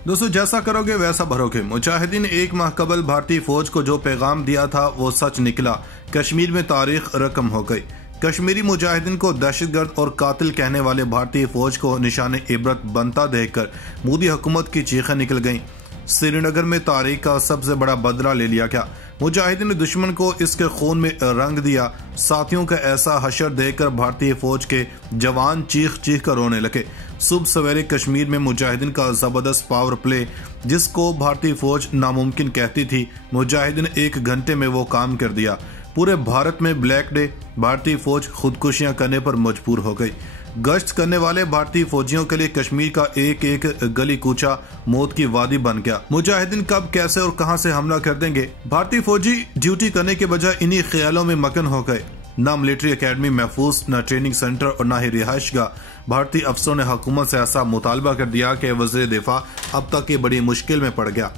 दोस्तों, जैसा करोगे वैसा भरोगे। मुजाहिदीन एक माह कबल भारतीय फौज को जो पैगाम दिया था वो सच निकला। कश्मीर में तारीख रकम हो गई। कश्मीरी मुजाहिदीन को दहशतगर्द और कातिल कहने वाले भारतीय फौज को निशाने इबरत बनता देखकर मोदी हुकूमत की चीखें निकल गईं। श्रीनगर में तारीख का सबसे बड़ा बदला ले लिया गया। मुजाहिदीन ने दुश्मन को इसके खून में रंग दिया। साथियों का ऐसा हशर देखकर भारतीय फौज के जवान चीख चीख कर रोने लगे। सुबह सवेरे कश्मीर में मुजाहिदीन का जबरदस्त पावर प्ले, जिसको भारतीय फौज नामुमकिन कहती थी, मुजाहिदीन 1 घंटे में वो काम कर दिया। पूरे भारत में ब्लैक डे। भारतीय फौज खुदकुशियां करने पर मजबूर हो गई। गश्त करने वाले भारतीय फौजियों के लिए कश्मीर का एक एक गली कूचा मौत की वादी बन गया। मुजाहिदीन कब, कैसे और कहां से हमला कर देंगे, भारतीय फौजी ड्यूटी करने के बजाय इन्हीं ख्यालों में मगन हो गए। न मिलिट्री एकेडमी महफूज, न ट्रेनिंग सेंटर और न ही रिहाइशगाह। भारतीय अफसरों ने हुकूमत से ऐसा मुतालबा कर दिया कि वज़ीर दिफा अब तक ये बड़ी मुश्किल में पड़ गया।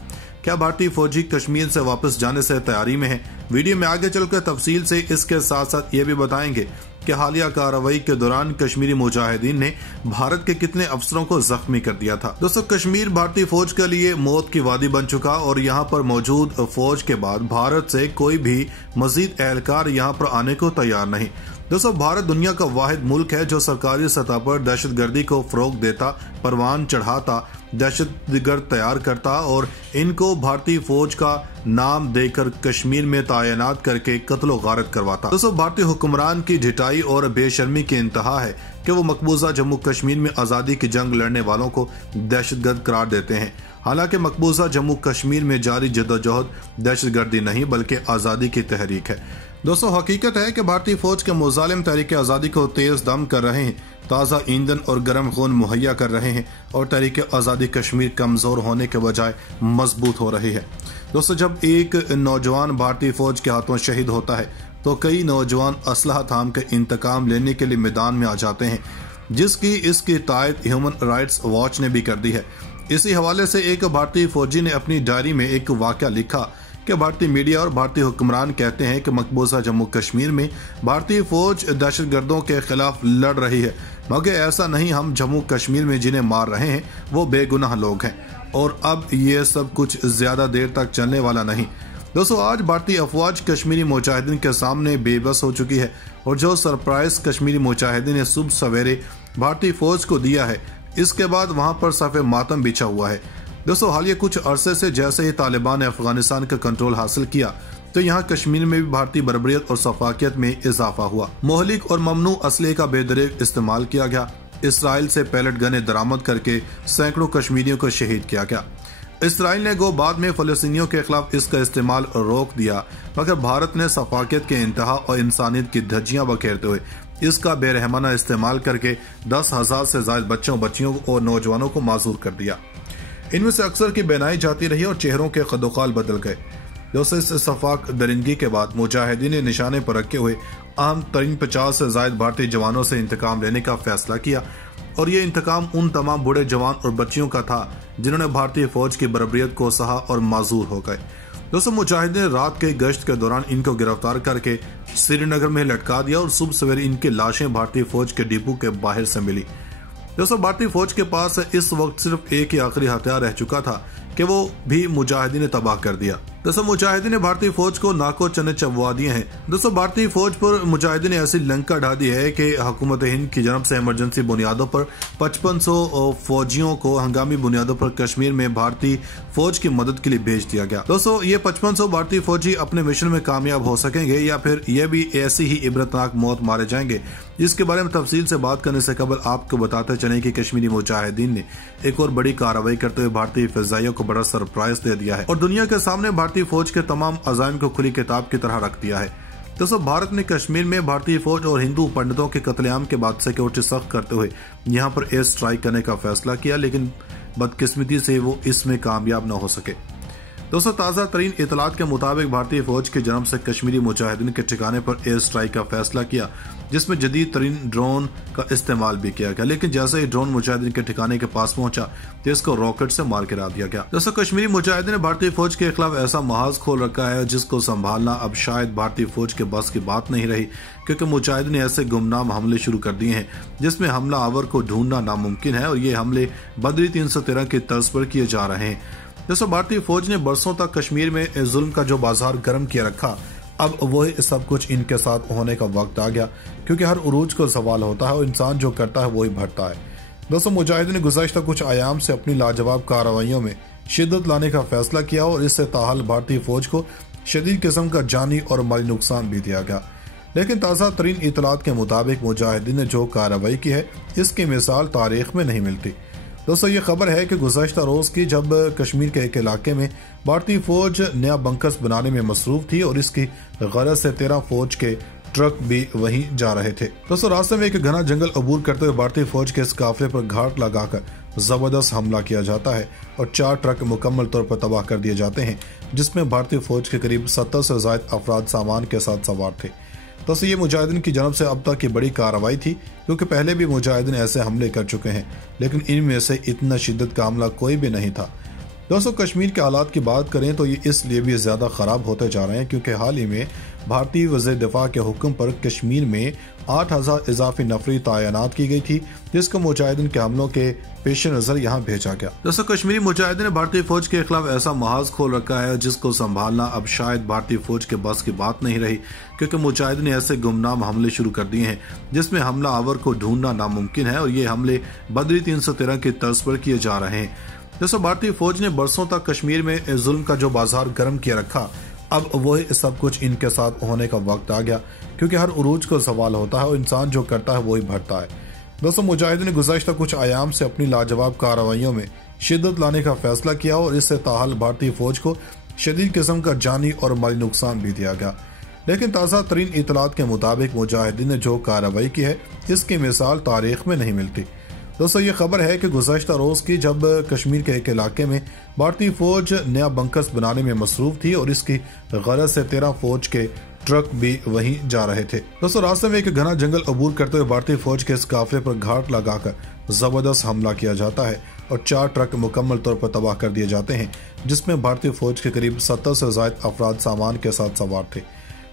क्या भारतीय फौजी कश्मीर से वापस जाने से तैयारी में है? वीडियो में आगे चलकर तफसील से इसके साथ साथ ये भी बताएंगे कि हालिया कार्रवाई के दौरान कश्मीरी मुजाहिदीन ने भारत के कितने अफसरों को जख्मी कर दिया था। दोस्तों, कश्मीर भारतीय फौज के लिए मौत की वादी बन चुका और यहाँ पर मौजूद फौज के बाद भारत से कोई भी मजीद एहलकार यहाँ पर आने को तैयार नहीं। दोस्तों, भारत दुनिया का वाहिद मुल्क है जो सरकारी सतह पर दहशतगर्दी को फरोग देता, परवान चढ़ाता, दहशतगर्द तैयार करता और इनको भारतीय फौज का नाम देकर कश्मीर में तैनात करके कत्लो गारत करवाता। दोस्तों, भारतीय हुक्मरान की ढिठाई और बेशर्मी की इंतहा है कि वो मकबूजा जम्मू कश्मीर में आज़ादी की जंग लड़ने वालों को दहशतगर्द करार देते हैं। हालांकि मकबूजा जम्मू कश्मीर में जारी जद्दोजहद दहशतगर्दी नहीं बल्कि आज़ादी की तहरीक है। दोस्तों, हकीकत है कि भारतीय फौज के मुजालिम तहरीक आज़ादी को तेज दम कर रहे हैं, ताज़ा ईंधन और गर्म खून मुहैया कर रहे हैं और तहरीक आज़ादी कश्मीर कमज़ोर होने के बजाय मजबूत हो रही है। दोस्तों, जब एक नौजवान भारतीय फौज के हाथों शहीद होता है तो कई नौजवान असलहा थाम के इंतकाम लेने के लिए मैदान में आ जाते हैं, जिसकी इसकी तायद ह्यूमन राइट्स वॉच ने भी कर दी है। इसी हवाले से एक भारतीय फौजी ने अपनी डायरी में एक वाक़या लिखा कि भारतीय मीडिया और भारतीय हुक्मरान कहते हैं कि मकबूजा जम्मू कश्मीर में भारतीय फौज दहशतगर्दों के खिलाफ लड़ रही है, मगर ऐसा नहीं। हम जम्मू कश्मीर में जिन्हें मार रहे हैं वो बेगुनाह लोग हैं और अब ये सब कुछ ज्यादा देर तक चलने वाला नहीं। दोस्तों, आज भारतीय अफवाज कश्मीरी मुजाहिदीन के सामने बेबस हो चुकी है और जो सरप्राइज कश्मीरी मुजाहिदीन ने सुबह सवेरे भारतीय फौज को दिया है, इसके बाद वहां पर सफ़े मातम बिछा हुआ है। दोस्तों, हालिया कुछ अरसे से जैसे ही तालिबान ने अफगानिस्तान का कंट्रोल हासिल किया तो यहाँ कश्मीर में भी भारतीय बर्बरियत और सफाकियत में इजाफा हुआ। मोहलिक और ममनू असले का बेदरेक इस्तेमाल किया गया। इसराइल से पैलेट गनें दरामद करके सैकड़ों कश्मीरियों को शहीद किया गया। इसराइल ने बाद में फलस्तीनियों के खिलाफ इसका इस्तेमाल रोक दिया, मगर भारत ने सफाकियत के इंतहा और इंसानियत की धज्जियां बखेरते हुए इसका बेरहमाना इस्तेमाल करके 10,000 से ज्यादा बच्चों, बच्चियों और नौजवानों को माजूर कर दिया। इनमें से अक्सर की बेनाई जाती रही और चेहरों के कदोकाल बदल गए। दोस्तों, इस सफाक दरिंदगी के बाद मुजाहिदीन ने निशाने पर रखे हुए अहम तरीन 50 से ज्यादा भारतीय जवानों से इंतकाम लेने का फैसला किया और ये इंतकाम उन तमाम बूढ़े जवान और बच्चियों का था जिन्होंने भारतीय फौज की बर्बरियत को सहा और माजूर हो गए। दोस्तों, मुजाहिदीन ने रात के गश्त के दौरान इनको गिरफ्तार करके श्रीनगर में लटका दिया और सुबह सवेरे इनकी लाशें भारतीय फौज के डिपो के बाहर से मिली। दोस्तों, भारतीय फौज के पास इस वक्त सिर्फ एक ही आखिरी हथियार रह चुका था कि वो भी मुजाहिदीन ने तबाह कर दिया। दोस्तों, मुजाहिदीन ने भारतीय फौज को नाको चने चबवा दिए हैं। दोस्तों, भारतीय फौज पर मुजाहिदीन ने ऐसी लंका ढा दी है कि हुकूमत हिंद की जानब से इमरजेंसी बुनियादों पर 5500 फौजियों को हंगामी बुनियादों पर कश्मीर में भारतीय फौज की मदद के लिए भेज दिया गया। दोस्तों, ये 5500 भारतीय फौजी अपने मिशन में कामयाब हो सकेंगे या फिर ये भी ऐसी ही इबरतनाक मौत मारे जाएंगे, जिसके बारे में तफसील से बात करने से कबल आपको बताते चले कि कश्मीरी मुजाहिदीन ने एक और बड़ी कार्रवाई करते हुए भारतीय फिजाइयों को बड़ा सरप्राइज दे दिया है और दुनिया के सामने भारतीय फौज के तमाम अज़ाइम को खुली किताब की तरह रख दिया है। दोस्तों, भारत ने कश्मीर में भारतीय फौज और हिंदू पंडितों के कत्लेआम के बाद सिक्योरिटी सख्त करते हुए यहाँ पर एयर स्ट्राइक करने का फैसला किया, लेकिन बदकिस्मती से वो इसमें कामयाब न हो सके। दोस्तों, ताज़ा तरीन इतलात के मुताबिक भारतीय फौज की जानब से कश्मीरी मुजाहिदीन के ठिकाने पर एयर स्ट्राइक का फैसला किया, जिसमें जदीद तरीन ड्रोन का इस्तेमाल भी किया गया। लेकिन जैसे ही ड्रोन मुजाहिदीन के ठिकाने के पास पहुंचा तो इसको रॉकेट से मार गिरा दिया गया। दोस्तों, कश्मीरी मुजाहिदीन ने भारतीय फौज के खिलाफ ऐसा महाज खोल रखा है जिसको संभालना अब शायद भारतीय फौज के बस की बात नहीं रही, क्योंकि मुजाहिदीन ने ऐसे गुमनाम हमले शुरू कर दिए हैं जिसमें हमला आवर को ढूंढना नामुमकिन है और ये हमले बदरी 313 की तर्ज पर किए जा रहे हैं। दोस्तों, भारतीय फौज ने बरसों तक कश्मीर में जुल्म का जो बाजार गर्म किया रखा, अब वही सब कुछ इनके साथ होने का वक्त आ गया, क्योंकि हर उरूज को सवाल होता है और इंसान जो करता है वही भरता है। दोस्तों, मुजाहिदीन ने गुज़श्ता कुछ आयाम से अपनी लाजवाब कार्रवाइयों में शिद्दत लाने का फैसला किया और इससे ताहाल भारतीय फौज को शदीद किस्म का जानी और माली नुकसान भी दिया गया। लेकिन ताज़ा तरीन इतलात के मुताबिक मुजाहिदीन ने जो कार्रवाई की है, इसकी मिसाल तारीख में नहीं मिलती। दोस्तों, ये खबर है कि गुज़श्ता रोज की, जब कश्मीर के एक इलाके में भारतीय फौज नया बंकस बनाने में मसरूफ थी और इसकी गरज से 13 फौज के ट्रक भी वहीं जा रहे थे। दोस्तों, रास्ते में एक घना जंगल अबूर करते हुए भारतीय फौज के इस काफिले पर घाट लगाकर जबरदस्त हमला किया जाता है और 4 ट्रक मुकम्मल तौर पर तबाह कर दिए जाते हैं, जिसमें भारतीय फौज के करीब 70 से ज्यादा अफराद सामान के साथ सवार थे। दोस्तों, ये मुजाहिदीन की जानब से अब तक की बड़ी कार्रवाई थी, क्योंकि पहले भी मुजाहिदीन ऐसे हमले कर चुके हैं, लेकिन इनमें से इतना शिद्दत का हमला कोई भी नहीं था। दोस्तों, कश्मीर के हालात की बात करें तो ये इसलिए भी ज्यादा खराब होते जा रहे हैं क्योंकि हाल ही में भारतीय वज़ीर दिफा के हुक्म पर कश्मीर में 8000 इजाफी नफरी तैनात की गई थी, जिसको मुजाहिदीन के हमलों के पेश नजर यहाँ भेजा गया। दोस्तों, कश्मीरी मुजाहिदीन ने भारतीय फौज के खिलाफ ऐसा महाज खोल रखा है जिसको संभालना अब शायद भारतीय फौज के बस की बात नहीं रही, क्योंकि मुजाहिदीन ने ऐसे गुमनाम हमले शुरू कर दिए हैं जिसमें हमला आवर को ढूंढना नामुमकिन है और ये हमले बदरी 313 की तर्ज पर किए जा रहे हैं। दोस्तों, भारतीय फौज ने बरसों तक कश्मीर में जुल्म का जो बाजार गर्म किया रखा, अब वही सब कुछ इनके साथ होने का वक्त आ गया, क्योंकि हर उरूज को सवाल होता है और इंसान जो करता है वही भरता है। दोस्तों, मुजाहिदीन ने गुज़श्ता कुछ आयाम से अपनी लाजवाब कार्रवाइयों में शिद्दत लाने का फैसला किया और इससे ताहाल भारतीय फौज को शदीद किस्म का जानी और माली नुकसान भी दिया गया। लेकिन ताज़ा तरीन इतलात के मुताबिक मुजाहिदीन ने जो कार्रवाई की है, इसकी मिसाल तारीख में नहीं मिलती। दोस्तों, ये खबर है कि गुज़श्ता रोज की, जब कश्मीर के एक इलाके में भारतीय फौज नया बंकस बनाने में मसरूफ थी और इसकी गरज से 13 फौज के ट्रक भी वहीं जा रहे थे। दोस्तों, रास्ते में एक घना जंगल अबूर करते हुए भारतीय फौज के इस काफिले पर घाट लगाकर जबरदस्त हमला किया जाता है और 4 ट्रक मुकम्मल तौर पर तबाह कर दिए जाते हैं, जिसमें भारतीय फौज के करीब 70 से ज्यादा अफराद सामान के साथ सवार थे।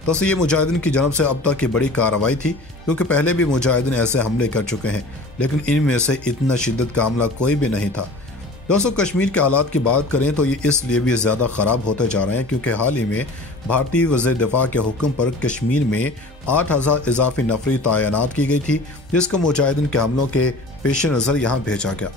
दोस्तों, ये मुजाहिदीन की जानब से अब तक की बड़ी कार्रवाई थी, क्योंकि पहले भी मुजाहिदीन ऐसे हमले कर चुके हैं, लेकिन इनमें से इतना शिद्दत का हमला कोई भी नहीं था। दोस्तों, कश्मीर के हालात की बात करें तो ये इसलिए भी ज्यादा खराब होते जा रहे हैं क्योंकि हाल ही में भारतीय वज़ीर दिफा के हुक्म पर कश्मीर में 8000 इजाफी नफरी तैनात की गई थी, जिसको मुजाहिदीन के हमलों के पेश नजर यहाँ भेजा गया।